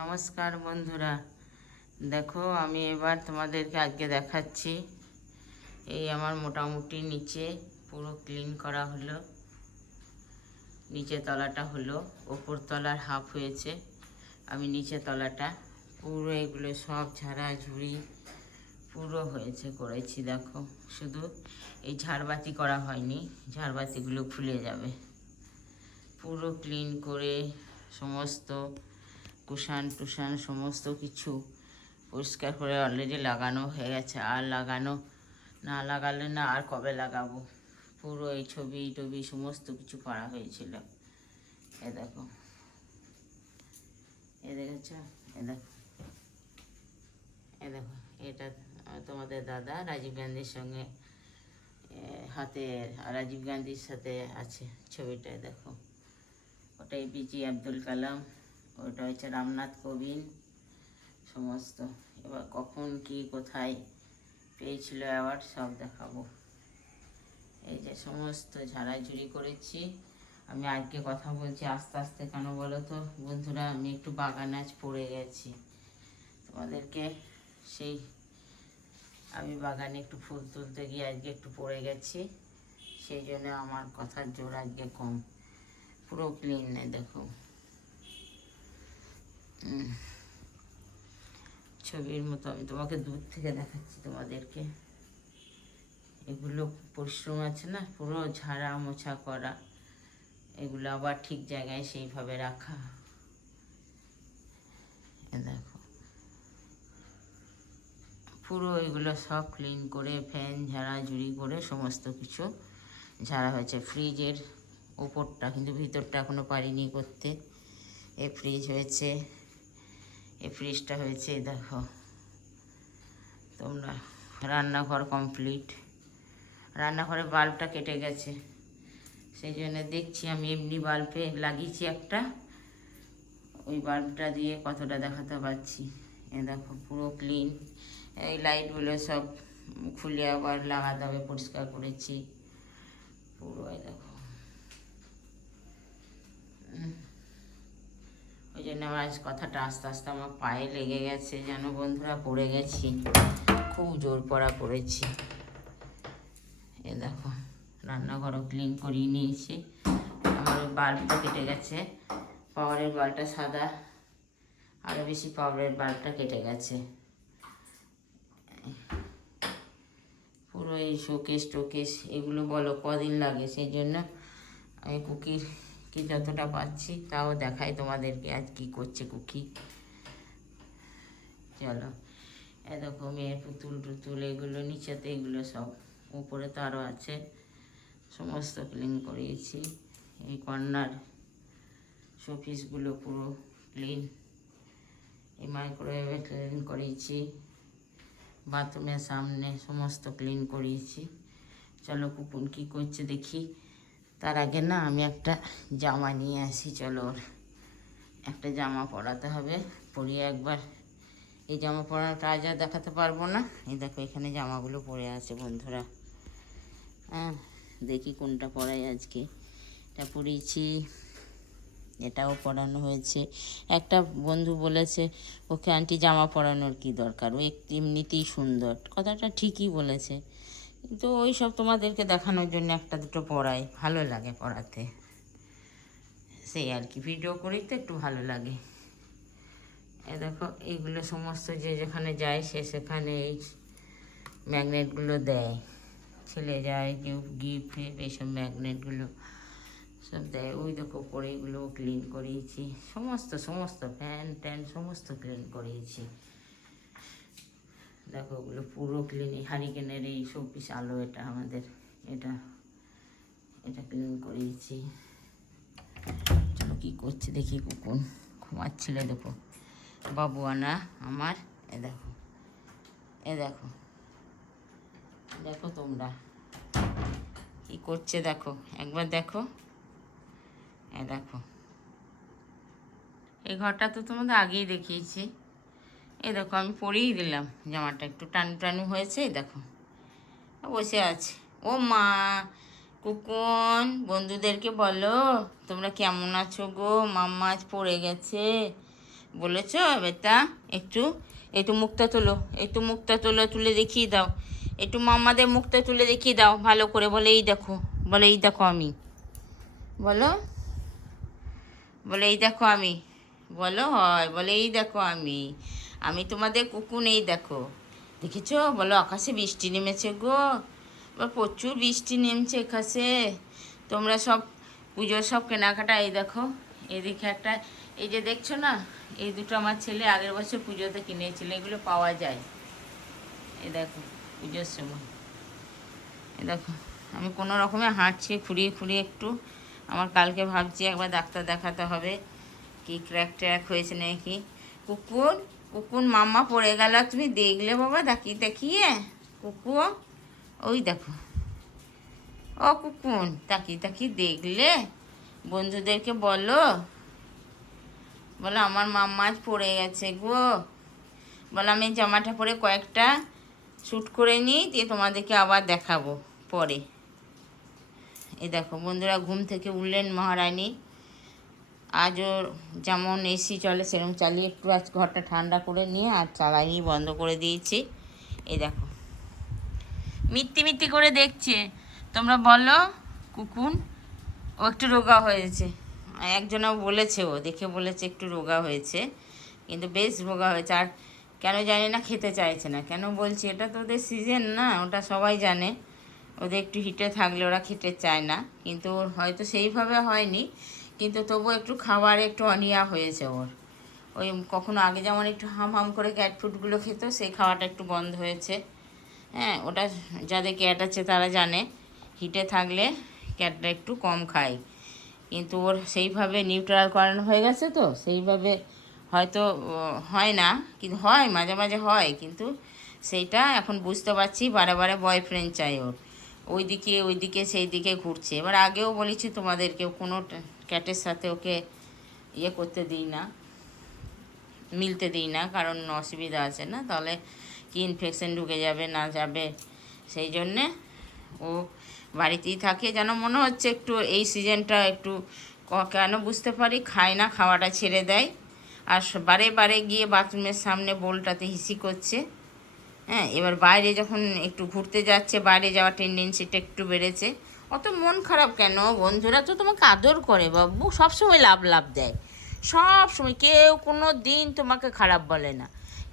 নমস্কার বন্ধুরা। দেখো, আমি এবার তোমাদেরকে আজকে দেখাচ্ছি। এই আমার মোটামুটি নিচে পুরো ক্লিন করা হলো। নিচে তলাটা হলো, ওপর তলার হাফ হয়েছে। আমি নিচে তলাটা পুরো এগুলো সব ঝাড়া ঝুড়ি পুরো হয়েছে, করেছি, দেখো। শুধু এই ঝাড়বাতি করা হয়নি, ঝাড়বাতিগুলো খুলে যাবে। পুরো ক্লিন করে সমস্ত কুশান টুশান সমস্ত কিছু পরিষ্কার করে অলরেডি লাগানো হয়ে গেছে। আর লাগানো না লাগালে না আর কবে লাগাবো? পুরো এই ছবি টবি সমস্ত কিছু করা হয়েছিল। এ দেখো। এ দেখেছ? এ দেখো। এ দেখো। এটা তোমাদের দাদা রাজীব গান্ধীর সঙ্গে হাতে, রাজীব গান্ধীর সাথে আছে ছবিটা দেখো। ওটা এপিজে আব্দুল কালাম। ওটা হচ্ছে রামনাথ কোবিন্দ, সমস্ত। এবার কখন কি কোথায় পেয়েছিল অ্যাওয়ার্ড সব দেখাবো। এই যে সমস্ত ঝাড়াঝুড়ি করেছি। আমি আজকে কথা বলছি আস্তে আস্তে কেন বলো তো? বন্ধুরা, আমি একটু বাগান আজ পড়ে গেছি। তোমাদেরকে সেই আমি বাগানে একটু ফুল তুলতে গিয়ে আজকে একটু পড়ে গেছি। সেই জন্য আমার কথার জোর আজকে কম। পুরো ক্লিন নেই, দেখো। ছবির মতো আমি তোমাকে দূর থেকে দেখাচ্ছি তোমাদেরকে। এগুলো পরিশ্রম আছে না, পুরো ঝাড়া মোছা করা। এগুলো আবার ঠিক জায়গায় সেইভাবে রাখা। দেখো। পুরো এগুলো সব ক্লিন করে ফ্যান ঝাড়া, ঝুড়ি করে সমস্ত কিছু ঝাড়া হয়েছে। ফ্রিজের ওপরটা, কিন্তু ভিতরটা এখনও পারিনি করতে। এ ফ্রিজ হয়েছে। এই ফ্রিজটা হয়েছে, দেখো। তোমরা রান্নাঘর কমপ্লিট রান্নাঘরে বাল্বটা কেটে গেছে। সেই জন্য দেখছি আমি এমনি বাল্বে লাগিয়েছি একটা। ওই বাল্বটা দিয়ে কতটা দেখাতে পারছি। এ দেখো, পুরো ক্লিন এই লাইটগুলো সব খুলে আবার লাগাতে হবে, পরিষ্কার করেছি। পুরো দেখো। ওই জন্য আমার আজ কথাটা আস্তে আস্তে আমার পায়ে লেগে গেছে, যেন বন্ধুরা পড়ে গেছি। খুব জোর পড়া পড়েছি। এ দেখো, রান্নাঘরও ক্লিন করিয়ে নিয়েছি। আমার ওই বাল্বটা কেটে গেছে। পাওয়ারের বাল্বটা সাদা আরও বেশি পাওয়ারের বাল্বটা কেটে গেছে। পুরো এই শোকেস টোকেস এগুলো বলো কদিন লাগে? সেই জন্য আমি কুকির কি যতটা পাচ্ছি, তাও দেখাই তোমাদেরকে আজ কি করছে কুকি। চলো এ দেখো মেয়ের পুতুল টুতুল, এগুলো নিচেতে, এগুলো সব। উপরে তো আরও আছে। সমস্ত ক্লিন করিয়েছি। এই কর্নার শোপিসগুলো পুরো ক্লিন এই মাইক্রোওয়েভে ক্লিন করিয়েছি। বাথরুমের সামনে সমস্ত ক্লিন করিয়েছি। চলো কুকুন কী করছে দেখি। তার আগে না আমি একটা জামা নিয়ে আসি, চলো ওর। একটা জামা পরাতে হবে। পরিয়ে একবার এই জামা পরানোটা আজ আর দেখাতে পারব না। এই দেখো, এখানে জামাগুলো পরে আছে বন্ধুরা। হ্যাঁ দেখি কোনটা পরাই আজকে। এটা পরিয়েছি এটাও পরানো হয়েছে। একটা বন্ধু বলেছে, ওকে আন্টি জামা পরানোর কি দরকার? ও এমনিতেই সুন্দর। কথাটা ঠিকই বলেছে। কিন্তু ওই সব তোমাদেরকে দেখানোর জন্য একটা দুটো পড়াই, ভালো লাগে পড়াতে। সেই আর কি ভিডিও করি তো একটু ভালো লাগে। এ দেখো, এইগুলো সমস্ত যে যেখানে যায় সে সেখানে এই ম্যাগনেটগুলো দেয়। ছেলে যায়, কেউ গিফট গিফট এইসব ম্যাগনেটগুলো সব দেয়। ওই দেখো পরে এগুলো ক্লিন করিয়েছি। সমস্ত সমস্ত ফ্যান ট্যান সমস্ত ক্লিন করিয়েছি। দেখো ওগুলো পুরো ক্লিন হারিকেনের এই শোপিস আলো এটা আমাদের, এটা এটা ক্লিন করিয়েছি চলো কী করছে দেখি কুকুন ঘুমাচ্ছিল দেখো। বাবু আনা আমার, এ দেখো এ দেখো দেখো তোমরা। কি করছে দেখো, একবার দেখো, এ দেখো। এই ঘরটা তো তোমাদের আগেই দেখিয়েছি। এই দেখো, আমি পরেই দিলাম। জামাটা একটু টানু টানু হয়েছে, এই দেখো। বসে আছে। ও মা, কুকুন, বন্ধুদেরকে বলো, তোমরা কেমন আছো গো? মাম্মা আজ পড়ে গেছে। বলেছ বেটা একটু একটু মুখটা তোলো, একটু মুখটা তোলো, তুলে দেখিয়ে দাও। একটু মাম্মাদের মুখটা তুলে দেখিয়ে দাও, ভালো করে বলে, এই দেখো, বলে, এই দেখো আমি। বলো, বলে, এই দেখো আমি। বলো, হয়, বলে, এই দেখো আমি। আমি তোমাদের কুকুন এই দেখো। দেখেছ? বলো, আকাশে বৃষ্টি নেমেছে গো। প্রচুর বৃষ্টি নেমছে আকাশে তোমরা সব পুজোর সব কেনাকাটা, এই দেখো, এদিকে একটা, এই যে দেখছ না, এই দুটো আমার ছেলে আগের বছর পুজোতে কিনেছিল, এগুলো পাওয়া যায়। এ দেখো, পুজোর সময়। এ দেখো, আমি কোনো রকমে হাঁটছি, খুঁড়িয়ে খুঁড়িয়ে একটু। আমার কালকে ভাবছি একবার ডাক্তার দেখাতে হবে, কি ক্র্যাক ট্র্যাক হয়েছে নাকি। কুকুর কুকুর মাম্মা পড়ে গেল, তুমি দেখলে বাবা দেখিয়ে দেখিয়ে। কুকুর, ওই দেখো। ও কুকুন তাকিয়ে তাকিয়ে দেখলে। বন্ধুদেরকে বলো। বলো, আমার মাম্মা আজ পড়ে গেছে গো। বলো, আমি জামাটা পরে কয়েকটা শ্যুট করে নিই, দিয়ে তোমাদেরকে আবার দেখাবো পরে। এ দেখো, বন্ধুরা ঘুম থেকে উঠলেন মহারানী। আজও যেমন এসি চলে সেরকম চালিয়ে একটু আজ ঘরটা ঠান্ডা করে নিয়ে আর চালাইনি বন্ধ করে দিয়েছি। এই দেখো। মিত্তি মিত্তি করে দেখছে। তোমরা বলো, কুকুন, ও একটু রোগা হয়েছে। একজনও বলেছে ও, দেখে বলেছে একটু রোগা হয়েছে। কিন্তু বেশ রোগা হয়েছে। আর কেন জানি না, খেতে চাইছে না। কেন বলছি, এটা তো ওদের সিজন না, ওটা সবাই জানে। ওদের একটু হিটে থাকলে ওরা খেতে চায় না। কিন্তু ওর হয়তো সেইভাবে হয়নি। কিন্তু তবু একটু খাবারে একটু অনিয়া হয়েছে ওর। ওই কখনো আগে যেমন একটু হাম হাম করে ক্যাট ফুডগুলো খেত, সেই খাওয়াটা একটু বন্ধ হয়েছে। হ্যাঁ ওটা যাদের ক্যাট আছে তারা জানে। হিটে থাকলে ক্যাটটা একটু কম খায়। কিন্তু ওর সেইভাবে নিউট্রাল করানো হয়ে গেছে তো, সেইভাবে হয়তো হয় না। কিন্তু হয়, মাঝে মাঝে হয়। কিন্তু সেইটা এখন বুঝতে পারছি, বারে বারে বয়ফ্রেন্ড চাই ওর। ওই ওইদিকে ওইদিকে সেই দিকে ঘুরছে। এবার আগেও বলেছি তোমাদেরকে কোনো ক্যাটের সাথে ওকে ইয়ে করতে দিই না, মিলতে দিই না, কারণ অসুবিধা আছে না, তাহলে কি ইনফেকশন ঢুকে যাবে, না যাবে, সেই জন্যে ও বাড়িতেই থাকে। যেন মনে হচ্ছে একটু এই সিজনটা একটু কেন বুঝতে পারি, খায় না, খাওয়াটা ছেড়ে দেয়। আর বারে বারে গিয়ে বাথরুমের সামনে বোলটাতে হিসি করছে। হ্যাঁ এবার বাইরে যখন একটু ঘুরতে যাচ্ছে, বাইরে যাওয়ার টেন্ডেন্সিটা একটু বেড়েছে। অত মন খারাপ কেন? বন্ধুরা তো তোমাকে আদর করে বাবু। সবসময় লাভ লাভ দেয়। সব সময় কেউ কোনো দিন তোমাকে খারাপ বলে না।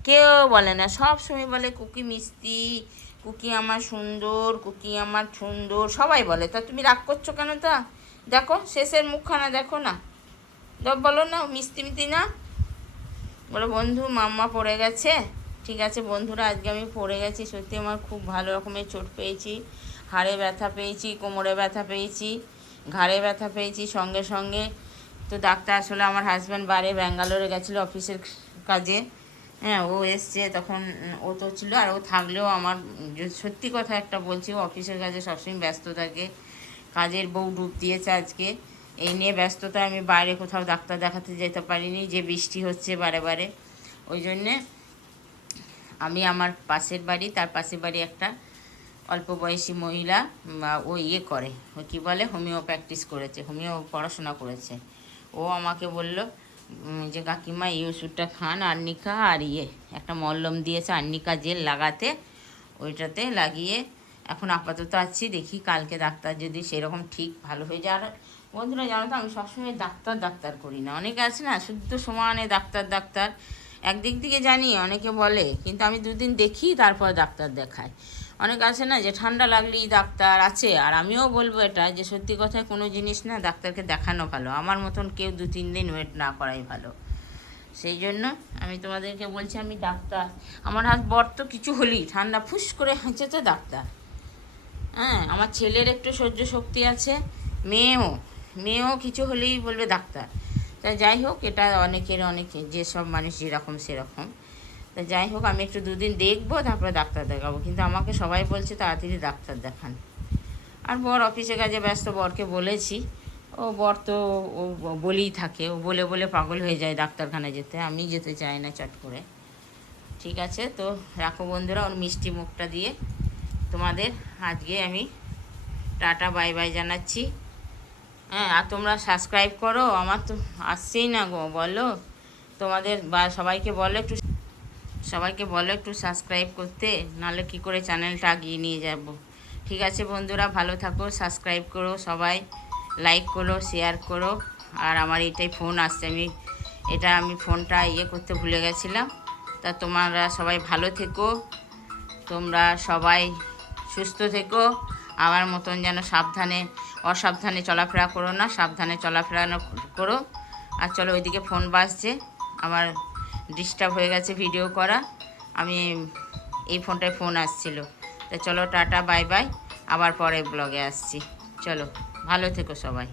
কেউ বলে না। সব সময় বলে, কুকি মিষ্টি, কুকি আমার সুন্দর, কুকি আমার সুন্দর। সবাই বলে। তা তুমি রাগ করছ কেন তা? দেখো, শেষের মুখখানা দেখো না? বলো না, মিষ্টি মিষ্টি না? বলো, বন্ধু, মাম্মা পড়ে গেছে? ঠিক আছে, বন্ধুরা, আজকে আমি পড়ে গেছি। সত্যি আমার খুব ভালো রকমের চোট পেয়েছি। হাড়ে ব্যথা পেয়েছি, কোমরে ব্যথা পেয়েছি, ঘাড়ে ব্যথা পেয়েছি, সঙ্গে সঙ্গে। তো ডাক্তার আসলে আমার হাজব্যান্ড বাইরে ব্যাঙ্গালোরে গেছিল অফিসের কাজে। হ্যাঁ ও এসছে, তখন ও তো ছিল আর ও থাকলেও আমার সত্যি কথা একটা বলছি, ও অফিসের কাজে সবসময় ব্যস্ত থাকে। কাজের বউ ডুব দিয়েছে আজকে। এই নিয়ে ব্যস্ততা আমি বাইরে কোথাও ডাক্তার দেখাতে যেতে পারিনি, যে বৃষ্টি হচ্ছে বারে বারে। ওই জন্যে আমি আমার পাশের বাড়ি, তার পাশের বাড়ি একটা অল্প বয়সী মহিলা ও ইয়ে করে। ও কী বলে? হোমিও প্র্যাকটিস করেছে, হোমিও পড়াশোনা করেছে। ও আমাকে বলল যে, কাকিমা, এই ওষুধটা খান, আর্নিকা, আর ইয়ে একটা মলম দিয়েছে, আর্নিকা জেল লাগাতে। ওইটাতে লাগিয়ে এখন আপাতত আছি, দেখি কালকে ডাক্তার যদি সেরকম ঠিক ভালো হয়ে যায়। আর বন্ধুরা, জানো তো, আমি সবসময় ডাক্তার ডাক্তার করি না। অনেকে আছে না, শুদ্ধ সমানে ডাক্তার ডাক্তার। একদিক থেকে জানি, অনেকে বলে, কিন্তু আমি দুদিন দেখি, তারপর ডাক্তার দেখাই অনেক আছে না যে ঠান্ডা লাগলেই ডাক্তার আছে। আর আমিও বলব এটা যে সত্যি কথায় কোনো জিনিস না ডাক্তারকে দেখানো ভালো। আমার মতন কেউ দু, তিন দিন ওয়েট না করাই ভালো। সেই জন্য আমি তোমাদেরকে বলছি আমি ডাক্তার। আমার হাত বর তো কিছু হলেই, ঠান্ডা ফুস করে হাঁচেছে ডাক্তার। হ্যাঁ আমার ছেলের একটু সহ্য শক্তি আছে, মেয়েও মেয়েও কিছু হলেই বলবে ডাক্তার। তা যাই হোক, এটা অনেকের অনেকে যেসব মানুষ যেরকম সেরকম। তা যাই হোক, আমি একটু দুদিন দেখব, তারপরে ডাক্তার দেখাবো। কিন্তু আমাকে সবাই বলছে তাড়াতাড়ি ডাক্তার দেখান। আর বর অফিসে কাজে ব্যস্ত, বরকে বলেছি। ও বর তো ও বলেই থাকে, ও বলে বলে পাগল হয়ে যায় ডাক্তারখানায় যেতে। আমি যেতে চাই না চট করে। ঠিক আছে, তো রাখো বন্ধুরা, ওর মিষ্টি মুখটা দিয়ে তোমাদের আজকে আমি টাটা, বাই বাই জানাচ্ছি। হ্যাঁ আর তোমরা সাবস্ক্রাইব করো, আমার তো আসছেই না গো, বলো। তোমাদের বা সবাইকে বলো একটু সবাইকে বলো একটু সাবস্ক্রাইব করতে, নাহলে কি করে চ্যানেলটা এগিয়ে নিয়ে যাব। ঠিক আছে বন্ধুরা, ভালো থাকো সাবস্ক্রাইব করো সবাই লাইক করো শেয়ার করো। আর আমার এটাই ফোন আসছে, আমি এটা আমি ফোনটা ইয়ে করতে ভুলে গেছিলাম। তা তোমরা সবাই ভালো থেকো, তোমরা সবাই সুস্থ থেকো, আমার মতন যেন সাবধানে, অসাবধানে চলাফেরা করো না, সাবধানে চলাফেরা করো। আর চলো ওইদিকে ফোন বাজছে, আমার ডিস্টার্ব হয়ে গেছে ভিডিও করা। আমি এই ফোনটায় ফোন আসছিল। তো চলো টাটা বাই বাই আবার পরে ব্লগে আসছি। চলো, ভালো থেকো সবাই।